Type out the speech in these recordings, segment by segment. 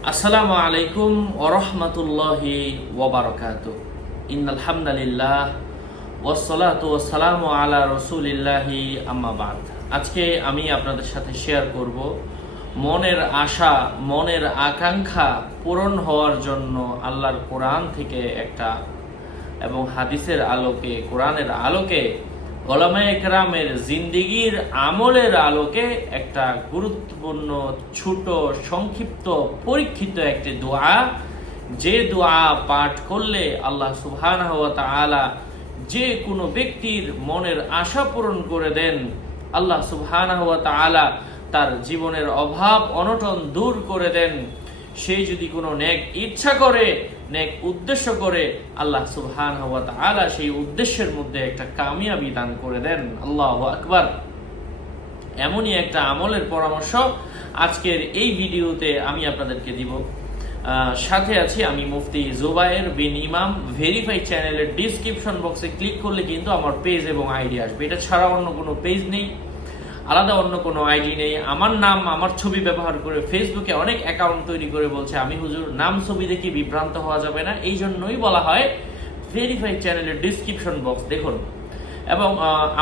আসসালামু আলাইকুম ওরহমতুল্লাহি ওবরকাত ইন্নাল হামদালিল্লাহ ওয়াসসালাতু ওয়াসসালামু আলা রসুলিল্লাহি আম্মাবাদ আজকে আমি আপনাদের সাথে শেয়ার করব মনের আশা, মনের আকাঙ্ক্ষা পূরণ হওয়ার জন্য আল্লাহর কোরআন থেকে একটা এবং হাদিসের আলোকে, কোরআনের আলোকে একরামের জিন্দিগির আমলের আলোকে একটা গুরুত্বপূর্ণ, ছোট, সংক্ষিপ্ত, পরীক্ষিত একটি দোয়া। যে দোয়া পাঠ করলে আল্লাহ তাআলা যে কোনো ব্যক্তির মনের আশা পূরণ করে দেন। আল্লাহ তাআলা তার জীবনের অভাব, অনটন দূর করে দেন। সে যদি কোনো নেক ইচ্ছা করে নেক উদ্দেশ্য করে আল্লাহ সুবহান হওয়া তাআলা সেই উদ্দেশ্যের মধ্যে একটা কামিয়াবি দান করে দেন। আল্লাহ আকবার। এমনই একটা আমলের পরামর্শ আজকের এই ভিডিওতে আমি আপনাদেরকে দিব। সাথে আছি আমি মুফতি জুবায়ের বিন ইমাম। ভেরিফাই চ্যানেলের ডিসক্রিপশন বক্সে ক্লিক করলে কিন্তু আমার পেজ এবং আইডি আসবে। এটা ছাড়া অন্য কোনো পেজ নেই। আলাদা অন্য কোনো আইডি নেই। আমার নাম, আমার ছবি ব্যবহার করে ফেসবুকে অনেক অ্যাকাউন্ট তৈরি করে বলছে, আমি হুজুর, নাম ছবি দেখে বিভ্রান্ত হওয়া যাবে না। এই জন্যই বলা হয় ভেরিফাই চ্যানেলের ডিসক্রিপশন বক্স দেখুন। এবং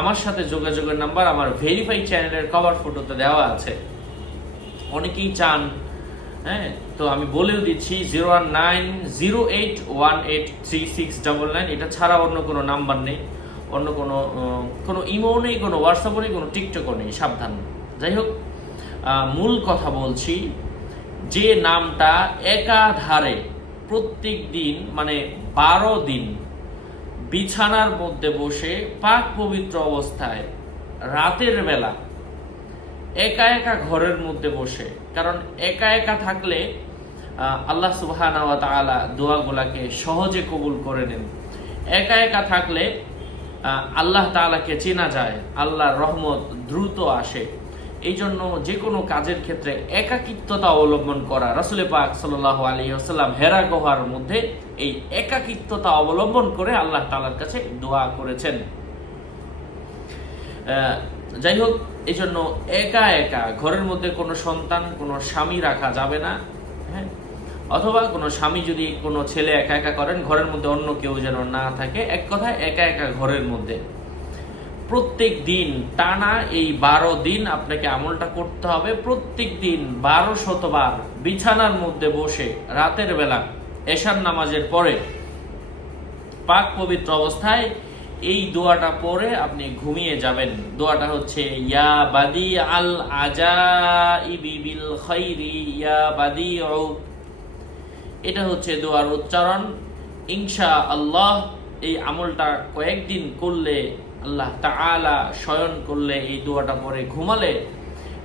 আমার সাথে যোগাযোগের নাম্বার আমার ভেরিফাই চ্যানেলের কভার ফটোতে দেওয়া আছে। অনেকেই চান হ্যাঁ? তো আমি বলেও দিচ্ছি zero one nine zero eight one eight three six double nine এটা ছাড়া অন্য কোনো নাম্বার নেই। অন্য কোনো কোনো ইমো নেই, কোনো হোয়াটসঅ্যাপও নেই, কোনো টিকটকও নেই, সাবধান। যাই হোক মূল কথা বলছি, যে নামটা একাধারে প্রত্যেক দিন মানে বারো দিন বিছানার মধ্যে বসে পাক পবিত্র অবস্থায় রাতের বেলা একা একা ঘরের মধ্যে বসে, কারণ একা একা থাকলে আল্লাহ তাআলা দোয়াগুলাকে সহজে কবুল করে নেন। একা একা থাকলে আল্লাহ তাআলাকে চেনা যায়, আল্লাহর রহমত দ্রুত আসে। এই জন্য যে কোনো কাজের ক্ষেত্রে একাকিত্বতা অবলম্বন করা, রাসুলে পাক সাল্লাহ আলী আসাল্লাম হেরা গুহার মধ্যে এই একাকিত্বতা অবলম্বন করে আল্লাহ তালার কাছে দোয়া করেছেন। যাই হোক এই জন্য একা একা ঘরের মধ্যে কোনো সন্তান, কোনো স্বামী রাখা যাবে না হ্যাঁ? অথবা কোনো স্বামী যদি কোনো ছেলে একা একা করেন, ঘরের মধ্যে অন্য কেউ যেন না থাকে, এক কথায় একা একা ঘরের মধ্যে। প্রত্যেক দিন, টানা এই বারো দিন আপনাকে আমলটা করতে হবে। প্রত্যেক দিন বারো শতবার বিছানার মধ্যে বসে রাতের বেলা এশার নামাজের পরে পাক পবিত্র অবস্থায় এই দোয়াটা পরে আপনি ঘুমিয়ে যাবেন। দোয়াটা হচ্ছে, ইয়া বাদি আল আজা বিল খৈরি ইয়া বাদি এটা হচ্ছে দোয়ার উচ্চারণ। ইনশা আল্লাহ এই আমলটা কয়েকদিন করলে আল্লাহ তাআলা শয়ন করলে এই দোয়াটা পরে ঘুমালে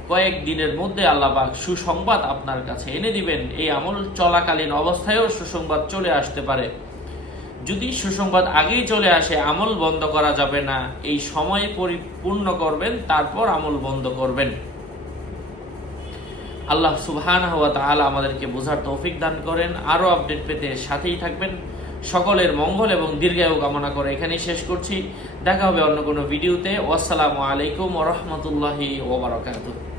কয়েক দিনের মধ্যে আল্লাহ পাক সুসংবাদ আপনার কাছে এনে দিবেন। এই আমল চলাকালীন অবস্থায়ও সুসংবাদ চলে আসতে পারে। যদি সুসংবাদ আগেই চলে আসে, আমল বন্ধ করা যাবে না। এই সময় পরিপূর্ণ করবেন, তারপর আমল বন্ধ করবেন। আল্লাহ সুবহান হওয়া তাহলে আমাদেরকে বোঝার তৌফিক দান করেন। আরও আপডেট পেতে সাথেই থাকবেন। সকলের মঙ্গল এবং দীর্ঘায়ু কামনা করে এখানেই শেষ করছি। দেখা হবে অন্য কোনো ভিডিওতে। আসসালামু আলাইকুম রহমতুল্লাহি রাহমাতুল্লাহি ওয়া বারাকাতুহু।